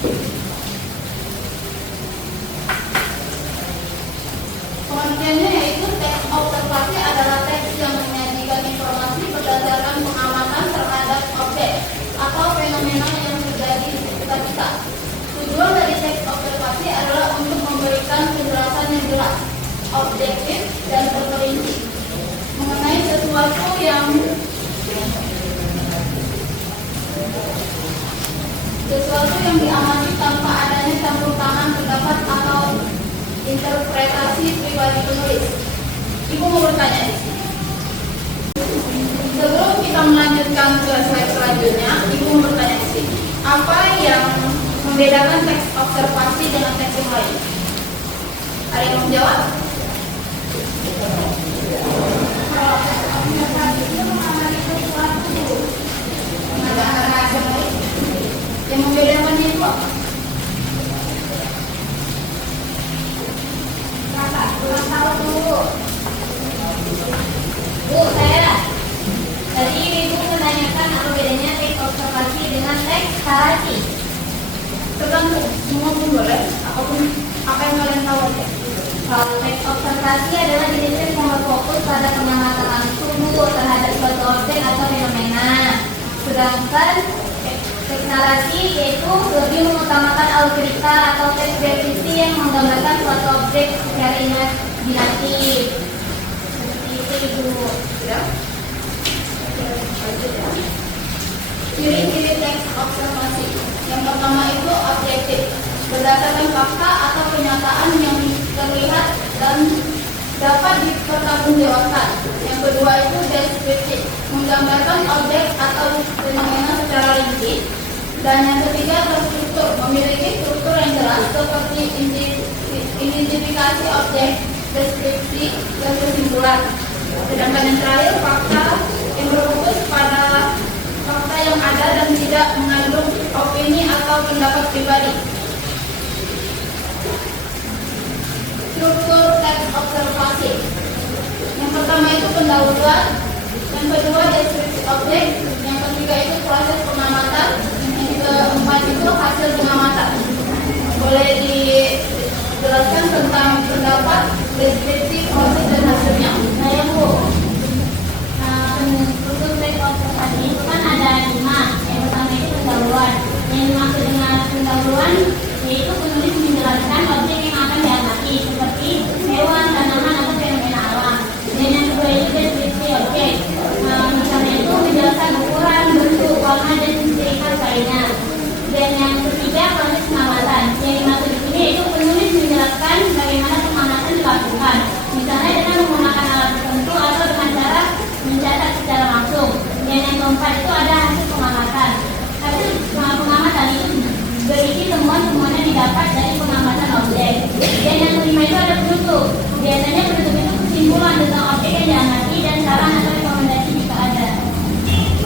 Pengertiannya yaitu teks observasi adalah teks yang menyajikan informasi berdasarkan pengamatan terhadap objek atau fenomena yang terjadi di sekitar kita. Tujuan dari teks observasi adalah untuk memberikan penjelasan yang jelas, objektif, dan terperinci mengenai sesuatu yang diamati tanpa adanya campur tangan pendapat atau interpretasi pribadi penulis. Ibu mau bertanya di sini. Sebelum kita melanjutkan ke slide selanjutnya, Ibu mau bertanya di sini. Apa yang membedakan teks observasi dengan teks yang lain? Ada yang mau menjawab? Yang membedakannya itu apa? Kurang tahu dulu. Bu, saya tadi Ibu menanyakan apa bedanya teks observasi dengan teks narasi. Tergantung, semua pun boleh, apapun apa yang kalian tahu aja. Kalau teks observasi adalah jenis teks yang berfokus pada pengamatan langsung terhadap suatu objek atau fenomena. Sedangkan teks narasi yaitu lebih mengutamakan algoritma atau teks deskripsi yang menggambarkan suatu objek secara imajinatif. Seperti itu, Ibu. Ya. Ciri-ciri teks observasi. Yang pertama itu objektif, berdasarkan fakta atau kenyataan yang terlihat dan dapat dipertanggungjawabkan. Yang kedua itu deskriptif, menggambarkan objek atau fenomena secara rinci. Dan yang ketiga terstruktur, memiliki struktur yang jelas seperti identifikasi objek, deskripsi, dan kesimpulan. Sedangkan yang terakhir fakta, yang berfokus pada fakta yang ada dan tidak mengandung opini atau pendapat pribadi. Struktur teks observasi. Yang pertama itu pendahuluan, yang kedua deskripsi objek, yang ketiga itu proses pengamatan, yang keempat itu hasil pengamatan. Boleh dijelaskan tentang pendapat, deskripsi, proses, dan hasilnya? Saya Bu. Untuk teks observasi itu kan ada 5. Yang pertama itu pendahuluan. Yang dimaksud dengan pendahuluan yaitu penulis menjelaskan objek yang akan diamati seperti hewan, tanaman, atau fenomena alam. Dan yang kedua itu deskripsi objek. Misalnya itu menjelaskan ukuran, bentuk, warna, dan ciri khas lainnya. Dan yang ketiga proses pengamatan. Yang dimaksud di sini yaitu penulis menjelaskan bagaimana pengamatan dilakukan. Misalnya dengan menggunakan alat tertentu atau dengan cara mencatat secara langsung. Dan yang keempat itu ada hasil pengamatan. Hasil pengamatan itu berisi temuan-temuan yang didapat dari pengamatan objek. Dan yang kelima itu ada penutup. Biasanya penutup itu kesimpulan tentang objek yang diamati dan saran atau rekomendasi jika ada.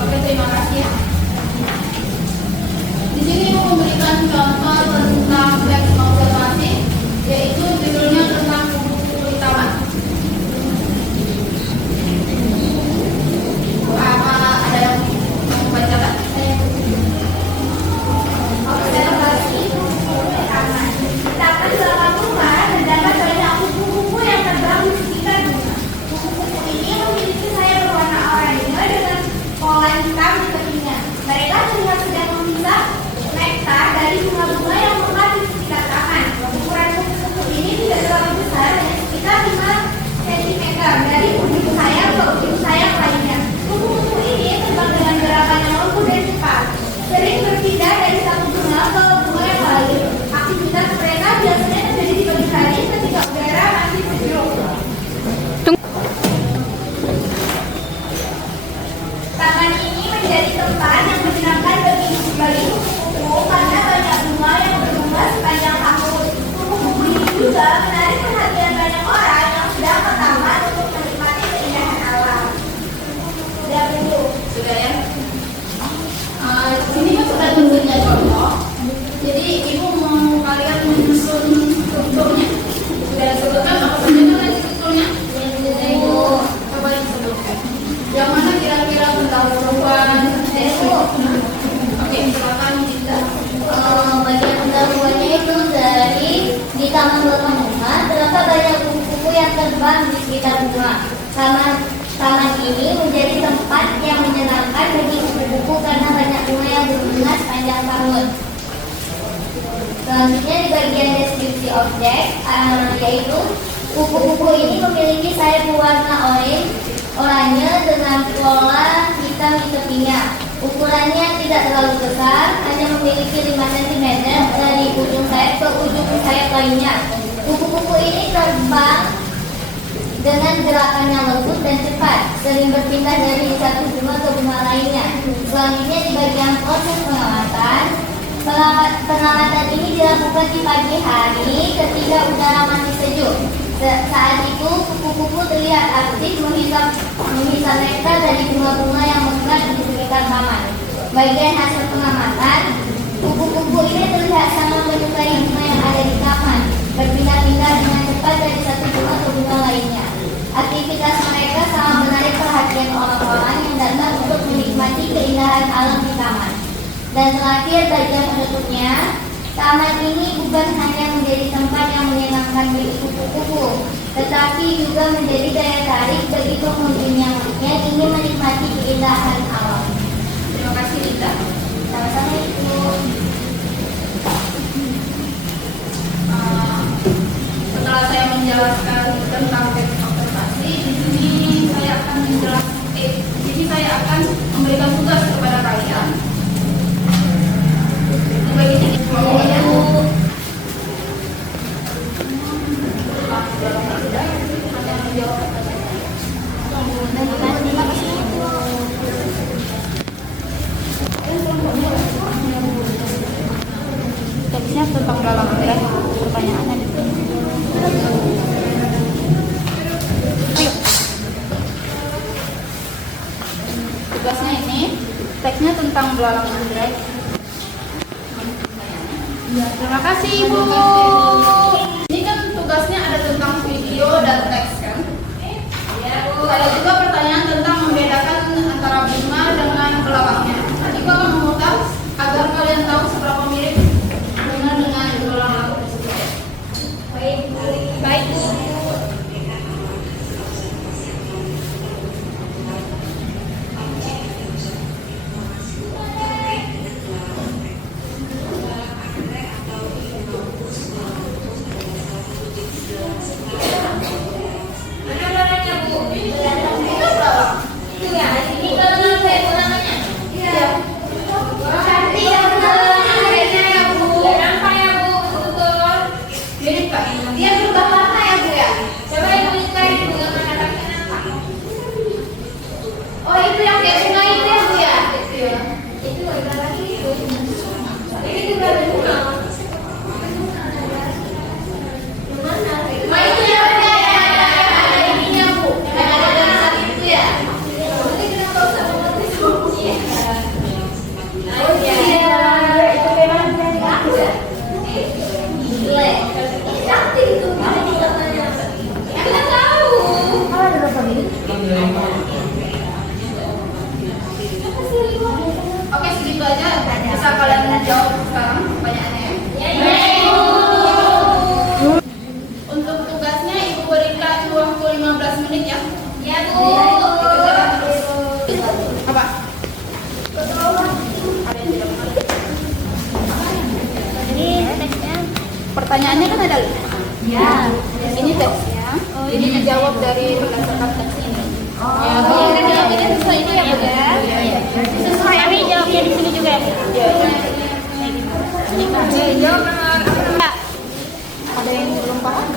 Oke, terima kasih. Di sini mau memberikan contoh tentang teks observasi, yaitu judulnya tentang kupu-kupu di taman. Apa ada yang mau membacakan? Observasi kupu-kupu di taman. Di taman belakang rumah terdapat banyak kupu-kupu yang terbang di sekitar rumah. Kupu-kupu ini memiliki sayap berwarna oranye dengan pola hitam di tepinya. Mereka terlihat sedang memisah nektar dari bunga-bunga yang mekar di sekitar taman. Ukuran kupu-kupu ini tidak terlalu besar, hanya sekitar 5 cm dari ujung sayap ke ujung sayap lainnya. Kupu-kupu ini terbang dengan gerakan yang lembut dan cepat, sering berpindah dari satu bunga ke bunga yang lain. Aktivitas mereka biasanya terjadi di pagi hari ketika udara masih sejuk. Taman ini menjadi tempat yang menyenangkan bagi kupu-kupu karena banyak bunga yang berbunga sepanjang tahun. Kupu-kupu ini juga menarik perhatian banyak orang yang sedang ke taman untuk menikmati keindahan alam. Sudah Bu. Sudah ya. Sini kan sudah tunjuknya contoh. Jadi ibu mau kalian menyusun strukturnya. Sudah disebutkan apa saja kan strukturnya? Ibu coba disebutkan. Yang mana kira-kira pendahuluan? Oke, silakan Cinta. Bagian Taman Berkah Bunga, terdapat banyak kupu-kupu yang terbang di sekitar bunga. Taman ini menjadi tempat yang menyenangkan bagi kupu-kupu karena banyak bunga yang berbunga sepanjang tahun. Selanjutnya di bagian deskripsi objek, yaitu kupu-kupu ini memiliki sayap berwarna oranye dengan pola hitam di tepinya. Ukurannya tidak terlalu besar, hanya memiliki 5 cm dari ujung sayap ke ujung sayap lainnya. Kupu-kupu ini terbang dengan gerakannya lembut dan cepat, sering berpindah dari satu bunga ke bunga lainnya. Selanjutnya di bagian proses pengamatan. Pengamatan ini dilakukan di pagi hari ketika udara masih sejuk. Saat itu kupu-kupu terlihat aktif menghisap nektar dari bunga-bunga yang mekar di sekitar taman. Bagian hasil pengamatan, kupu-kupu ini terlihat sangat menyukai bunga yang ada di taman, berpindah-pindah dengan cepat dari satu bunga ke bunga lainnya. Aktivitas mereka sangat menarik perhatian orang-orang yang datang untuk menikmati keindahan alam di taman. Dan terakhir bagian penutupnya, taman ini bukan hanya menjadi tempat yang menyenangkan bagi kupu-kupu, tetapi juga menjadi daya tarik bagi pengunjung yang ingin menikmati keindahan alam. Terima kasih Linda. Sama-sama Ibu. Setelah saya menjelaskan tentang teknik observasi, saya akan memberikan tugas kepada kalian. Bagi teksnya tentang dalam pertanyaannya di sini. Tugasnya ini, teksnya tentang belalang anggrek. Terima kasih Ibu. Ini kan tugasnya ada tentang video dan teks kan? Ada juga pertanyaan tentang membedakan antara bunga dengan belawangnya. Ibu akan memutar agar kalian tahu seberapa mirip bunga dengan belalang tersebut. Baik. Oke, segitu aja. Bisa kalian jawab sekarang pertanyaannya. Untuk tugasnya Ibu berikan waktu 15 menit ya. Ya Bu. Dikerjakan terus. Apa? Ada yang tidak mengerti? Ini teksnya. Pertanyaannya kan ada 5. Ya. Ini teksnya. Jadi dijawab dari berdasarkan teks ini. Ya, ini sesuai itu ya Bu ya. Sesuai kami jawabnya di sini juga ya Bu. Jawab benar. Ada yang belum paham?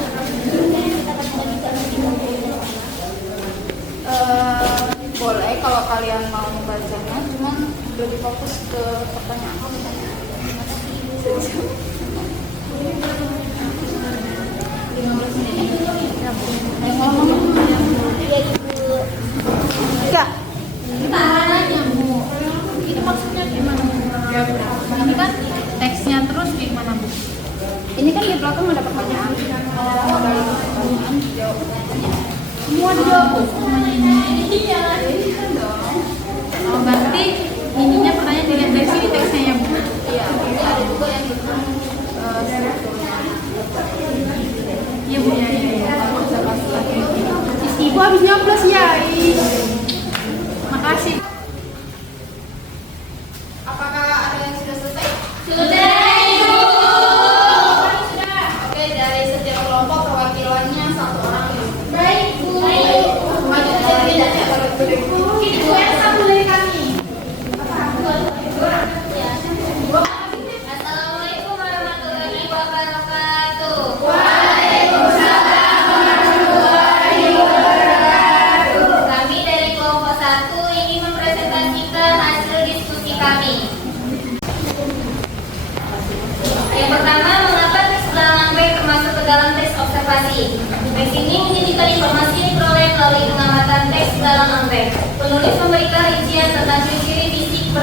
Boleh kalau kalian mau membacanya, cuman lebih fokus ke pertanyaan. 15 menit. Enggak. Caranya Bu. Itu maksudnya gimana? Ini kan teksnya terus gimana Bu? Ini kan di belakang ada pertanyaan. Dari pertanyaan dijawab pertanyaan. Semua dijawab Bu. Iya dong. Oh, berarti ininya pertanyaan dilihat dari sini teksnya ya Bu? Iya. Ini ada juga yang strukturnya. Iya Bu, ya. Ibu habis nyoblos ya. Makasih. Apakah ada yang sudah selesai? Sudah, Ibu. Oke, dari setiap kelompok perwakilannya 1 orang. Baik, Bu. Maju dari aja kalau Bu. Ini Bu yang satu dari kami. Assalamualaikum warahmatullahi wabarakatuh. Kami dari kelompok 1 ingin mempresentasikan hasil diskusi kami. Yang pertama, mengapa tes ulang anggrek termasuk ke dalam tes observasi? Tes ini menjadikan informasi yang diperoleh melalui pengamatan tes belalang anggrek. Penulis memberikan rincian tentang ciri-ciri fisik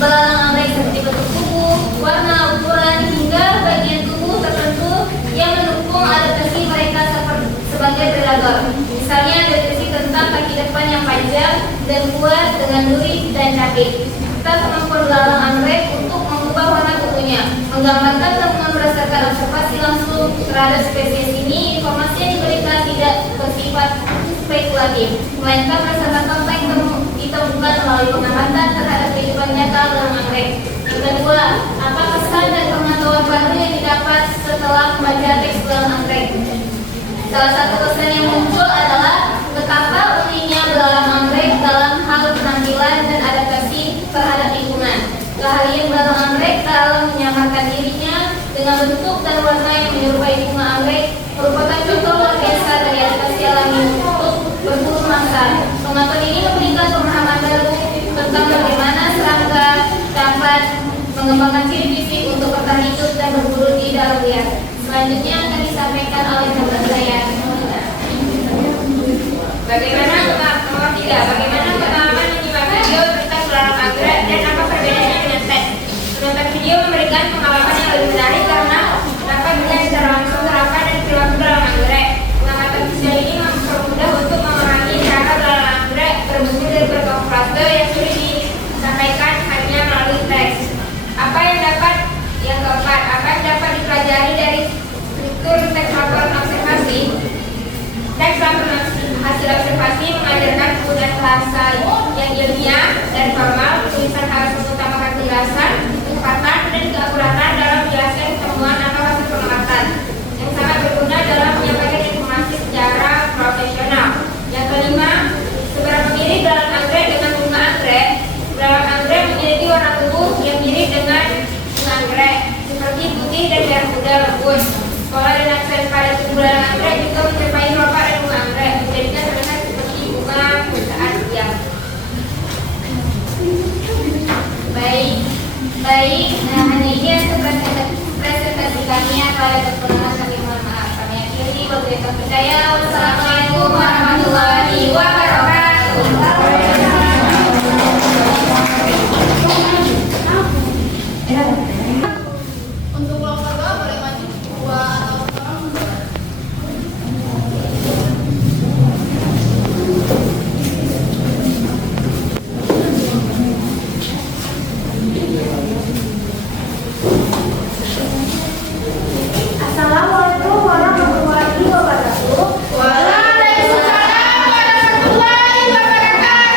belalang anggrek seperti bentuk tubuh, warna, ukuran, hingga bagian tubuh tertentu yang mendukung adaptasi mereka sebagai predator. Misalnya deskripsi tentang kaki depan yang panjang dan kuat dengan duri dan capit, serta kemampuan belalang anggrek untuk mengubah warna tubuhnya. Menggambarkan temuan berdasarkan observasi langsung terhadap spesies ini, informasi yang diberikan tidak bersifat spekulatif, melainkan berdasarkan fakta yang ditemukan melalui pengamatan terhadap kehidupan nyata belalang anggrek. Yang kedua, apa pesan dan pengetahuan baru yang didapat setelah membaca teks belalang anggrek? Salah satu pesan yang muncul adalah betapa uniknya belalang anggrek dalam hal penampilan dan adaptasi terhadap lingkungan. Keahlian belalang anggrek dalam menyamarkan dirinya dengan bentuk dan warna yang menyerupai bunga anggrek merupakan contoh luar biasa dari adaptasi alami untuk berburu mangsa. Pengetahuan ini memberikan pemahaman baru tentang bagaimana serangga dapat mengembangkan ciri fisik untuk bertahan hidup dan berburu di dalam liar. Selanjutnya akan disampaikan oleh teman saya. Bagaimana pengalaman menyimak video tentang belalang anggrek dan apa perbedaannya dengan tes? Menonton video memberikan pengalaman yang lebih menarik karena dapat melihat secara langsung gerakan dan perilaku belalang anggrek. Pengamatan visual ini mempermudah untuk memahami cara belalang anggrek berbentuk dari berkamuflase yang sulit disampaikan hanya melalui teks. Yang keempat, apa yang dapat dipelajari dari struktur teks laporan observasi? Teks laporan hasil observasi mengajarkan penggunaan bahasa yang ilmiah dan formal. Tulisan harus mengutamakan kejelasan, kecepatan, dan keakuratan dalam menjelaskan temuan atau hasil pengamatan yang sangat berguna dalam menyampaikan informasi secara profesional. Yang kelima, seberapa mirip belalang anggrek dengan bunga anggrek? Belalang anggrek memiliki warna tubuh yang mirip dengan bunga anggrek, seperti putih dan merah muda lembut. Pola dan aksen pada tubuh belalang anggrek juga menyerupai kelopak dan bunga anggrek, menjadikan terlihat seperti bunga saat siang. Baik, hanya ini yang presentasi kami. Pada kekurangan kami mohon maaf. Kami akhiri wabillahi taufiq. Wassalamualaikum warahmatullahi wabarakatuh. Untuk kelompok 2 boleh maju 2 atau 1 orang. Assalamualaikum warahmatullahi wabarakatuh. Waalaikumsalam warahmatullahi wabarakatuh.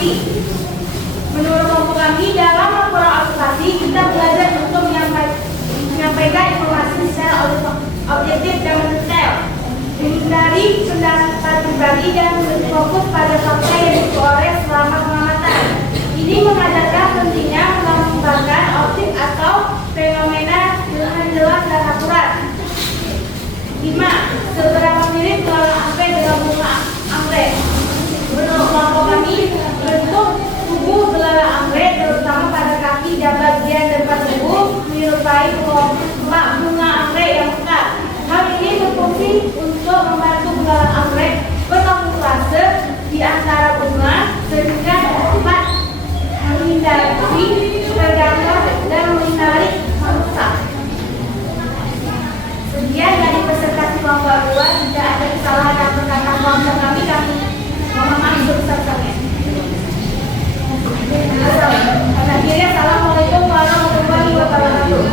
observasi. Menurut kelompok kami, dalam laporan observasi kita belajar untuk menyampaikan informasi secara objektif dan mendetail, menghindari pendapat pribadi dan berfokus pada fakta yang diperoleh selama pengamatan. Ini mengajarkan pentingnya mengembangkan objek atau fenomena dengan jelas dan akurat. 5. Seberapa mirip belalang anggrek dengan bunga anggrek? Menurut kelompok kami, bentuk tubuh belalang anggrek terutama pada kaki dan bagian depan tubuh menyerupai kelompok bunga anggrek yang mekar. Hal ini berfungsi untuk membantu belalang anggrek berkamuflase di antara bunga sehingga dapat menghindari tergambar dan menarik merusak. Sekian dari presentasi kelompok 2. Tidak ada kesalahan dan perkataan kelompok kami mohon maaf sebesar-besarnya. Akhirnya, assalamualaikum warahmatullahi wabarakatuh.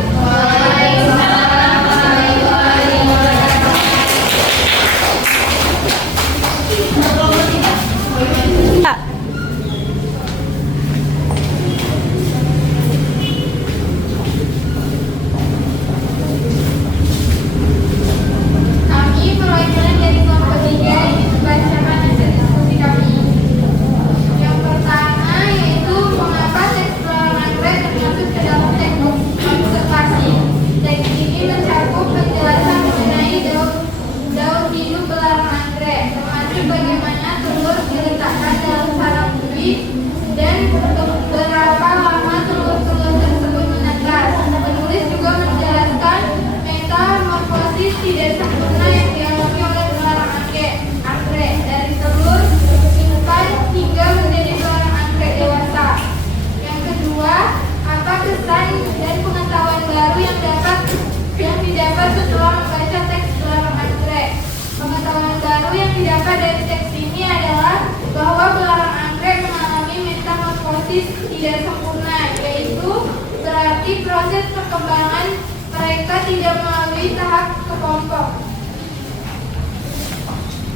Kami perwakilan dari kelompok 3 ingin membacakan hasil diskusi kami. Yang pertama yaitu mengapa teks belalang anggrek termasuk ke dalam teks observasi. Teks ini mencakup penjelasan mengenai daun hidup belalang anggrek, termasuk bagaimana telur diletakkan dalam sarang buih dan berapa lama telur-telur tersebut menetas. Penulis juga menjelaskan metamorfosis tidak sempurna yang dialami oleh belalang anggrek dari telur simpan hingga menjadi belalang anggrek dewasa. Yang kedua, apa kesan dan pengetahuan baru yang didapat setelah membaca teks belalang anggrek? Pengetahuan baru yang didapat dari teks ini adalah bahwa belalang anggrek mengalami metamorfosis tidak sempurna, yaitu berarti proses perkembangan mereka tidak melalui tahap kelompok.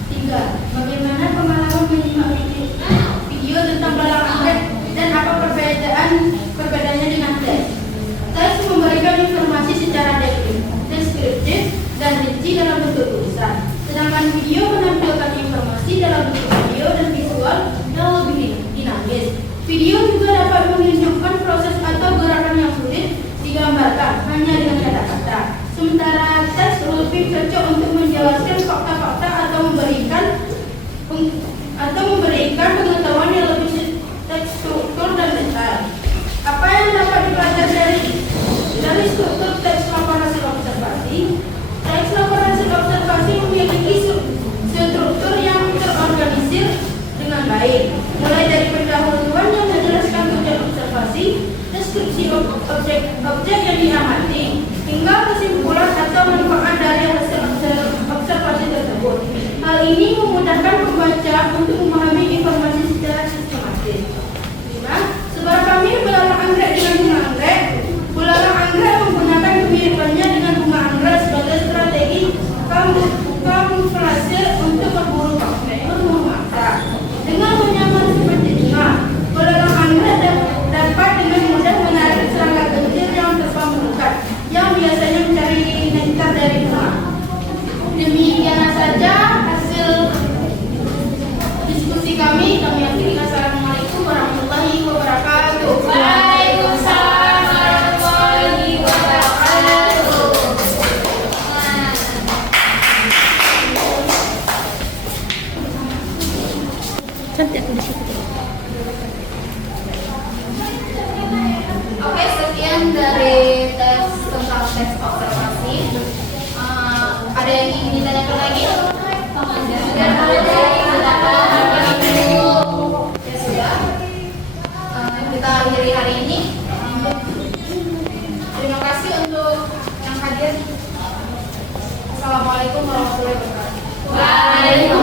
3. Bagaimana pengalaman menyimak video tentang belalang anggrek dan apa perbedaannya dengan teks? Teks memberikan informasi secara deskriptif dan rinci dalam bentuk tulisan, sedangkan video menampilkan informasi dalam bentuk video dan visual yang lebih dinamis. Video juga dapat menunjukkan proses atau gerakan yang sulit digambarkan hanya dengan kata-kata, sementara teks lebih cocok untuk menjelaskan fakta-fakta atau memberikan pengetahuan yang lebih terstruktur dan detail. Apa yang dapat dipelajari dari struktur teks laporan hasil observasi? Teks laporan hasil observasi memiliki struktur yang terorganisir dengan baik, mulai dari pendahuluan yang menjelaskan tujuan observasi, deskripsi objek yang diamati, hingga kesimpulan atau manfaat dari hasil observasi tersebut. Hal ini memudahkan pembaca untuk memahami informasi secara sistematis. 5. Seberapa mirip belalang anggrek dengan bunga anggrek? Belalang anggrek menggunakan kemiripannya dengan bunga anggrek sebagai strategi kamuflase untuk berburu mangsa. Dengan menyamar seperti bunga, belalang anggrek dapat dengan mudah menarik serangga kecil yang terbang mendekat, yang biasanya mencari nektar dari bunga. Demikian saja hasil diskusi kami. Kami akhiri. Assalamualaikum warahmatullahi wabarakatuh. Waalaikumsalam warahmatullahi wabarakatuh. Oke, sekian dari tes tentang teks observasi. Ada yang ingin ditanyakan lagi? Sudah ada yang ya sudah. Kita akhiri hari ini. Terima kasih untuk yang hadir. Assalamualaikum warahmatullahi wabarakatuh. Waalaikumsalam.